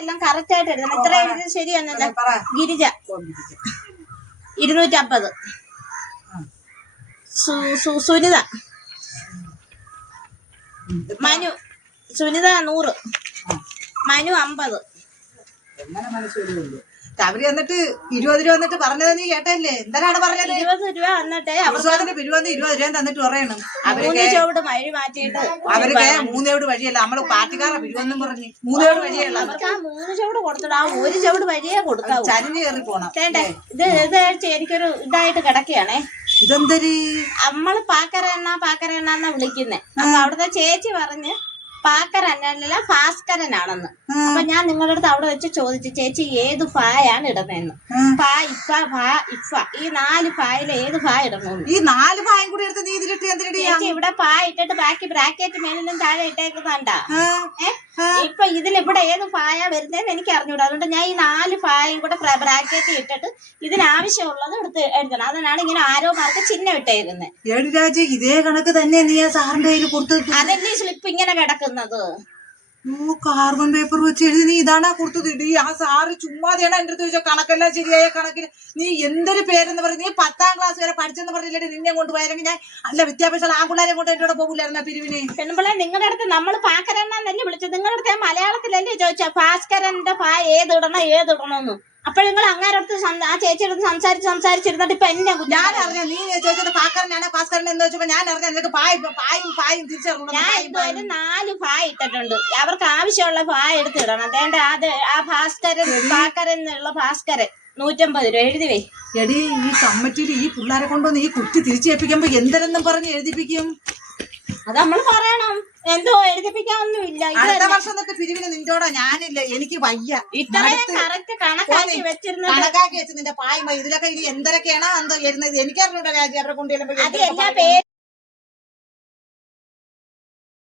എല്ലാം കറക്റ്റ് ആയിട്ട് എഴുതണം ഇത്ര എഴുതിയത് ശരിയാണല്ലോ ഗിരിജ. ഇരുന്നൂറ്റമ്പത്. സുനിത. മനു. സുനിത നൂറ്. മനു അമ്പത്. എങ്ങനെ മനസ്സിലുള്ളൂ അവർ എന്നിട്ട് ഇരുപത് രൂപ എന്നിട്ട് പറഞ്ഞത് നീ കേട്ടല്ലേ എന്താണ് പറഞ്ഞത്? ഇരുപത് രൂപ എന്നിട്ട് അവസാനത്തിന് പിരിവന്ന് ഇരുപത് രൂപ തന്നിട്ട് പറയണം. അവരൊക്കെ ചോട് ചുവട് വഴി മാറ്റിയിട്ട് അവർക്ക് മൂന്നേട് വഴിയല്ല. നമ്മൾ പാർട്ടിക്കാരുടെ പിരുവെന്നും പറഞ്ഞ്. മൂന്നേട് വഴിയല്ല അവർക്ക്. മൂന്ന് ചോട് കൊടുത്തിട്ട് ആ ഒരു ചോട് വഴിയേ കൊടുക്കാം ചരിഞ്ഞ് കയറി പോണം. ഇത് ഇത് എനിക്കൊരു ഇതായിട്ട് കിടക്കുകയാണേ. ഇതെന്തരി? നമ്മൾ പാക്കരണ്ണ എന്നാ വിളിക്കുന്നേ. അപ്പൊ അവിടുത്തെ ചേച്ചി പറഞ്ഞ് പാക്കരണ്ണല്ല ഭാസ്കരനാണെന്ന്. അപ്പൊ ഞാൻ നിങ്ങളുടെ അടുത്ത് അവിടെ വെച്ച് ചോദിച്ചു ചേച്ചി ഏത് ഫായാണ് ഇടുന്നതെന്ന്? ഫാ ഇഫ ഫാ ഇഫ. ഈ നാല് ഫായിൽ ഏത് ഫാ ഇടണമെന്ന്? ഈ നാല് ഫായും കൂടി എടുത്ത് നീ ഇതിലിട്ട് എന്തിനടി ചേച്ചി ഇവിടെ ഫാ ഇട്ടിട്ട് ബാക്കി ബ്രാക്കറ്റ് മേലിലും താഴെ ഇട്ടേക്കുന്നുണ്ടാ ഏ? ഇപ്പൊ ഇതിൽ ഇവിടെ ഏത് ഫായ വരുന്നതെന്ന് എനിക്ക് അറിഞ്ഞൂടാ. അതുകൊണ്ട് ഞാൻ ഈ നാല് ഫായും കൂടെ ബ്രാക്കറ്റ് ഇട്ടിട്ട് ഇതിനാവശ്യമുള്ളത് എടുത്ത് എഴുതണം അതിനാണ് ഇങ്ങനെ ആരോ മാർക്ക് ചിഹ്നം ഇട്ടേക്കുന്നത് ഏഴ് രാജ ഇതേ കണക്ക് തന്നെ നീ സാറിന്റെ കയ്യിൽ കൊടുത്തത് അതല്ലേ സ്ലിപ്പ് ഇങ്ങനെ കിടക്കുന്നത്? കാർബൺ പേപ്പർ വെച്ച് എഴുതി. നീ ഇതാണാ കൊടുത്തത്. ഇടി ആ സാറ് ചുമ്മാതെയാണ് എന്റെ അടുത്ത് ചോദിച്ചാൽ കണക്കെല്ലാം ശരിയായ കണക്കിന്. നീ എന്തൊരു പേരെന്ന് പറഞ്ഞു. നീ പത്താം ക്ലാസ് വരെ പഠിച്ചെന്ന് പറഞ്ഞില്ലേ നിന്നെ കൊണ്ട് പോയാലെങ്കിൽ ഞാൻ അല്ല വിദ്യാഭ്യാസം ആൺപിള്ളേരെ കൊണ്ട് എന്റെ കൂടെ പോകില്ലായിരുന്നു പിരിവിനെ? പെൺപിള്ളേ നിങ്ങളുടെ അടുത്ത് നമ്മൾ പാക്കരണ്ണന്നല്ലേ വിളിച്ചത്? നിങ്ങളുടെ അടുത്ത് മലയാളത്തിലല്ലേ ചോദിച്ചാ? ഭാസ്കരന്റെ ഫാ ഏതിടണം ഏതിടണമെന്ന്. അപ്പോൾ നിങ്ങൾ അങ്ങനെ അടുത്ത് ആ ചേച്ചിയുടെ അടുത്ത് സംസാരിച്ച് സംസാരിച്ചിരുന്നിട്ട് ഇപ്പൊ എന്നെ ഞാൻ അറിഞ്ഞ നീ ചോദിച്ചത് പാക്കറിനാണ് പാസ്കരൻ എന്ന് വെച്ചപ്പോ ഞാൻ അറിഞ്ഞ നിനക്ക് പായ പായും പായും തിരിച്ചറിഞ്ഞു ഞാൻ ഇതുവരെ നാല് പായ ഇട്ടിട്ടുണ്ട്. അവർക്ക് ആവശ്യമുള്ള പായ എടുത്ത് ഇടണം. അതേണ്ട അത് ആ ഭാസ്കരൻ പാക്കരൻ എന്നുള്ള ഭാസ്കരൻ. നൂറ്റമ്പത് രൂപ എഴുതി വേ. എടി ഈ കമ്മിറ്റിയിൽ ഈ പിള്ളേരെ കൊണ്ടുവന്ന് ഈ കുട്ടി തിരിച്ചേൽപ്പിക്കുമ്പോ എന്തരെന്നും പറഞ്ഞ് എഴുതിപ്പിക്കും? അത് നമ്മൾ പറയണം. എന്തോ എഴുതിപ്പിക്കാനൊന്നുമില്ല. ഇത് അടുത്ത വർഷം തൊട്ട് പിരിവിന് നിന്റോടെ ഞാനില്ല എനിക്ക് വയ്യ. ഇത്രയും കറക്റ്റ് കണക്കാക്കി വെച്ചിരുന്നത്. കണക്കാക്കി വെച്ച് നിന്റെ പായ്മ ഇതിലൊക്കെ ഇനി എന്തൊക്കെയാണോ എന്തോ എഴുതുന്നത്? എനിക്കറിഞ്ഞൂടാ രാജ്യം അവരെ അത് എല്ലാ പേരും